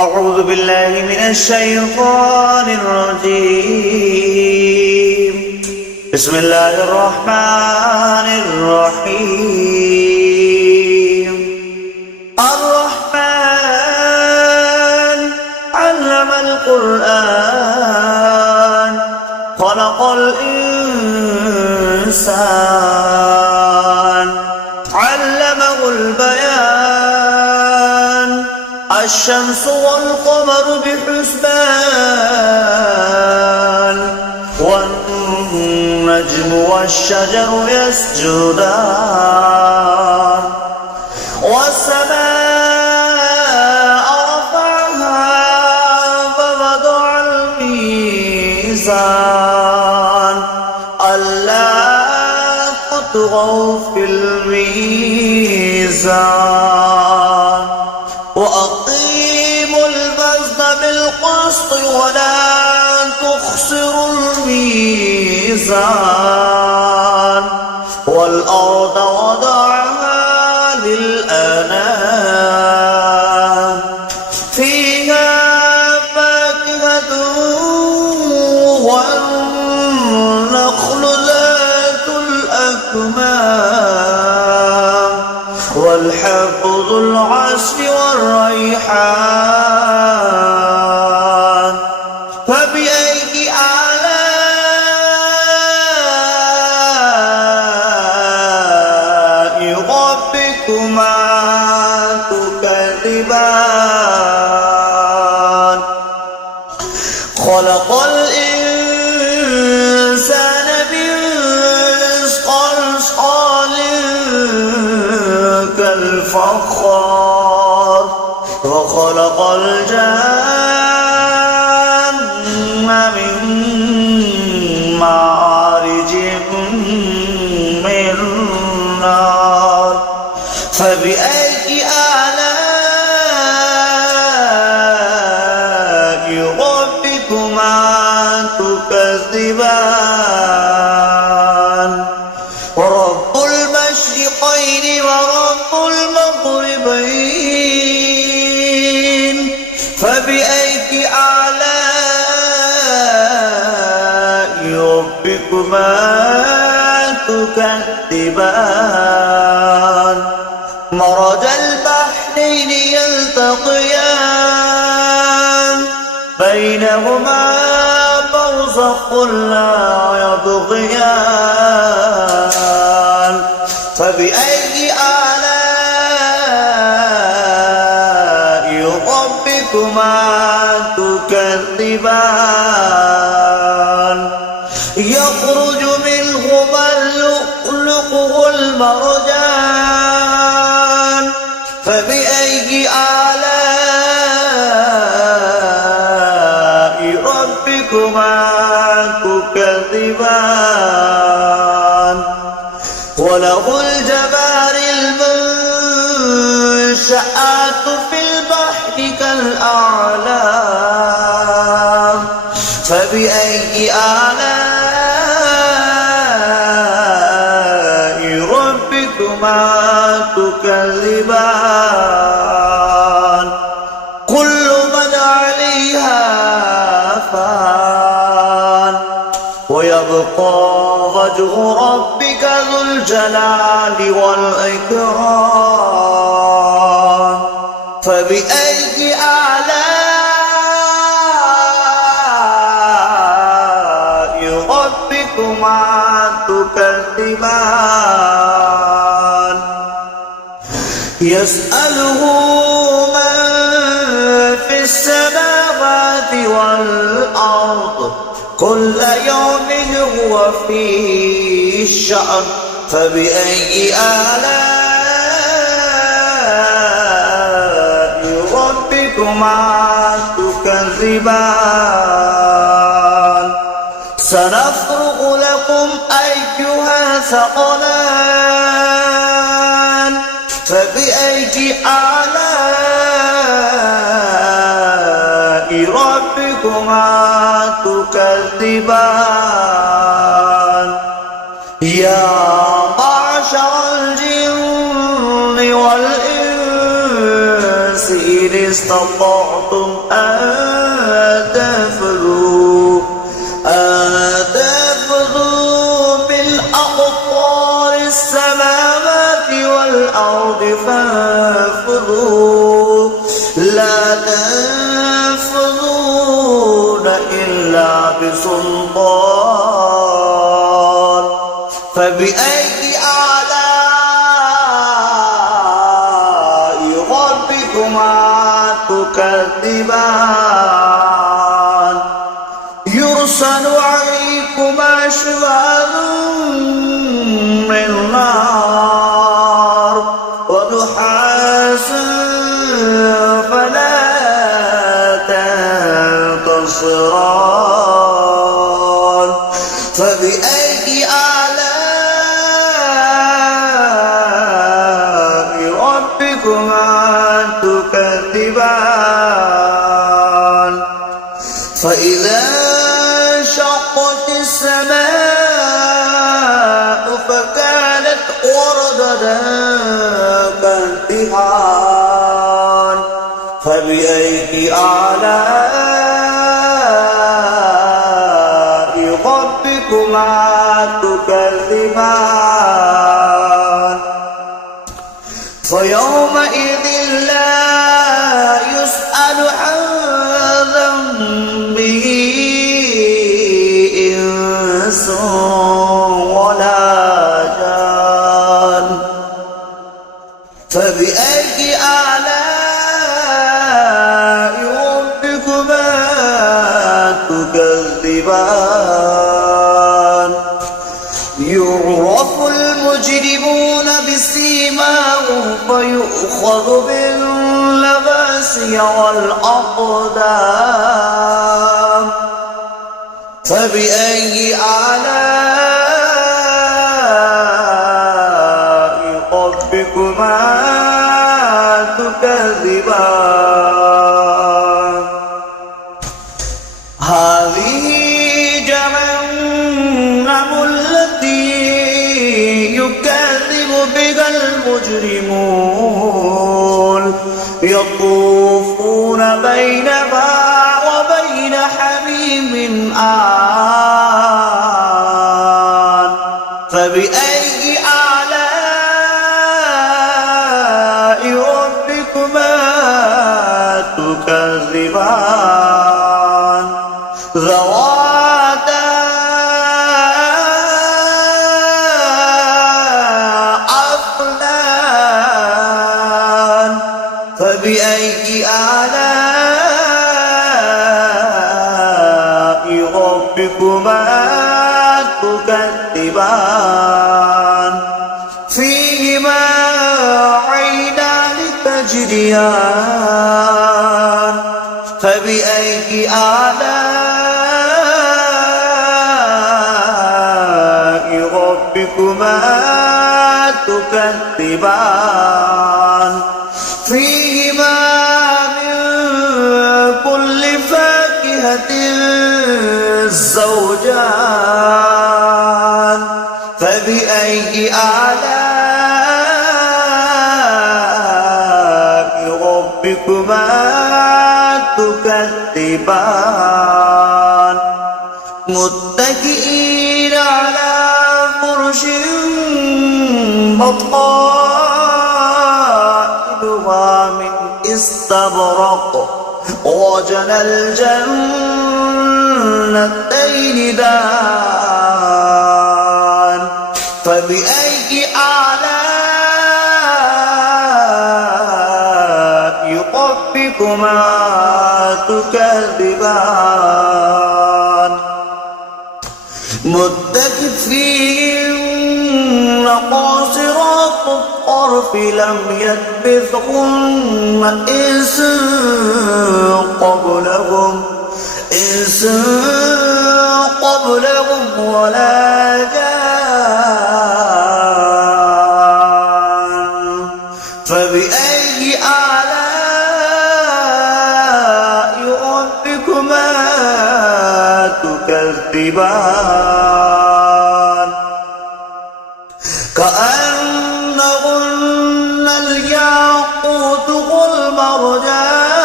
أعوذ بالله من الشيطان الرجيم. بسم الله الرحمن الرحيم. الرحمن علم القرآن خلق الإنسان علمه البيان الشمس والقمر بحسبان والنجم والشجر يسجدان والسماء رفعها فوضع الميزان ألا تطغوا في الميزان وأقيموا الوزن بالقسط ولا تخسروا الميزان والأرض وضعها للأنام فيها فاكهة والنخل ذات الأكمام والحب ذو العصف والريحان فبأي آلاء ربكما تكذبان خلق الإنسان من صلصال كالفخار وخلق الجن من مارج من نار فبأي آلاء ربكما تكذبان ورب المشرقين ورب المغربين فبأي آلاء ربكما تكذبان مرج البحرين يلتقيان بينهما برزخ لا يبغيان فبأي آلاء ربكما تكذبان يخرج منهما اللؤلؤ والمرجان فبأي آلاء ربكما تكذبان وله الجوار المنشآت في البحر كالأعلام فبأي آلاء ربكما تكذبان كل من عليها فان ويبقى وجه ربك ذو الجلال والإكرام فبأي آلاء ربكما تكذبان يسأله من في السماوات والأرض كل يوم هو في شأن فبأي آلاء ربكما تكذبان سنفرغ لكم أيها ثقلان فبأي آلاء ربكما تكذبان يا معشر الجن والإنس استطعتم أن تنفذوا بالأقطار السماوات والأرض فانفذوا لا تنفذون إلا بسلطان فبأي آلاء ربكما تكذبان يرسل عليكما شواظ من نار ونحاس فلا تنتصران فبأي آلاء ربكما تكذبان فإذا انشقت السماء فكانت وردة كالدهان فبأي آلاء ربكما تكذبان فيومئذ لا يسأل عن ذنبه إنس ولا جان فبأي آلاء ربكما تكذبان يعرف المجرمون بسيماهم فيؤخذ بالنواصي والأقدام فبأي آلاء ربكما تكذبان هذه جهنم التي يكذب بها المجرمون يطوفون بينها وبين حميم آن فبأي آلاء ربكما تكذبان ذواتا أفنان فبأي آلاء ربكما تكذبان فيهما عينان تجريان فبأي آلاء ربكما تكذبان فيهما من كل فاكهة زوجان فبأي آلاء ربكما تكذبان متكئين على فرش بطائنها من استبرق وجنى الجنتين دان فبأي آلاء ربكما تكذبان متكئين قاصرات الطرف لم يطمثهن إنس قبلهم ولا جان فبأي آلاء ربكما تكذبان كأنهن الياقوت والمرجان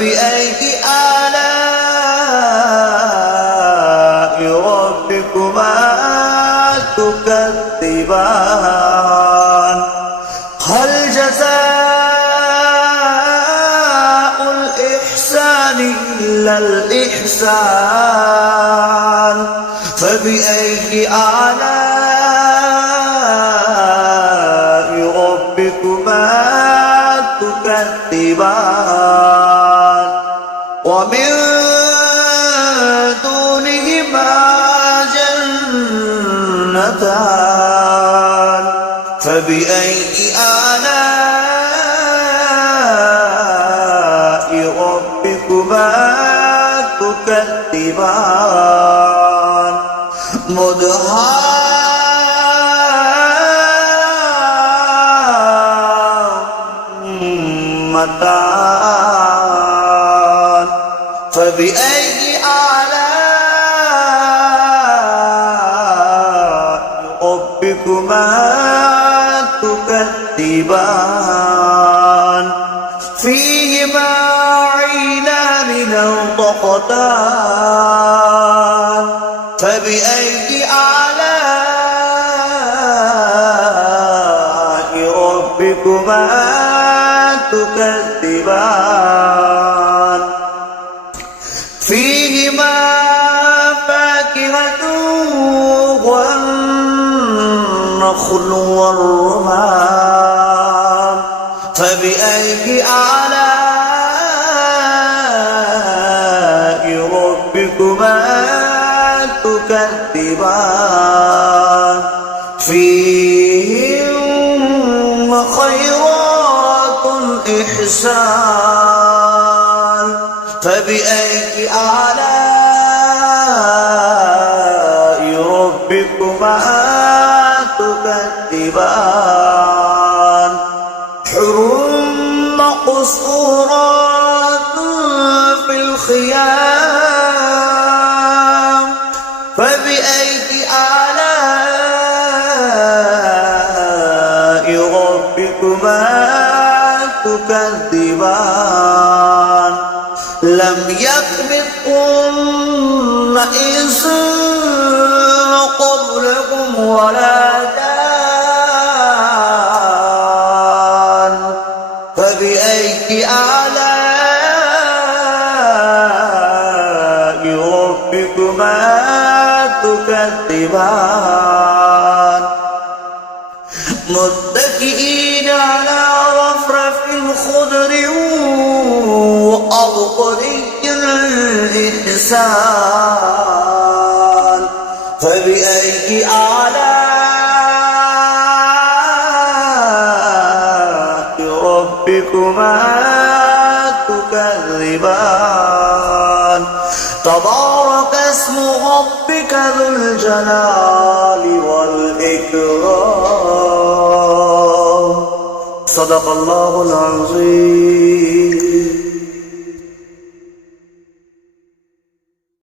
فبأي آلاء ربكما تكذبان هل جزاء الإحسان إلا الإحسان فبأي آلاء ربكما تكذبان ومن دونهما جنتان فبأي آلاء ربكما تكذبان مدهامتان فبأي آلاء ربكما تكذبان فيهما عينان نضختان فبأي آلاء ربكما تكذبان فيهما فاكهة والنخل والرمان فبأي آلاء ربكما تكذبان فيهن خيرات إحسان فبأي آلاء ربكما تكذبان حر مقصورات في الخيام فبأي آلاء ربكما تكذبان لم يطمثهن إنس قبلكم ولا جان فبأي آلاء ربكما تكذبان متكئين على رفرف خضر وأبقري الإحسان فبأي آلاء ربكما تكذبان تبارك اسم ربك ذو الجلال والإكرام صدق الله العظيم.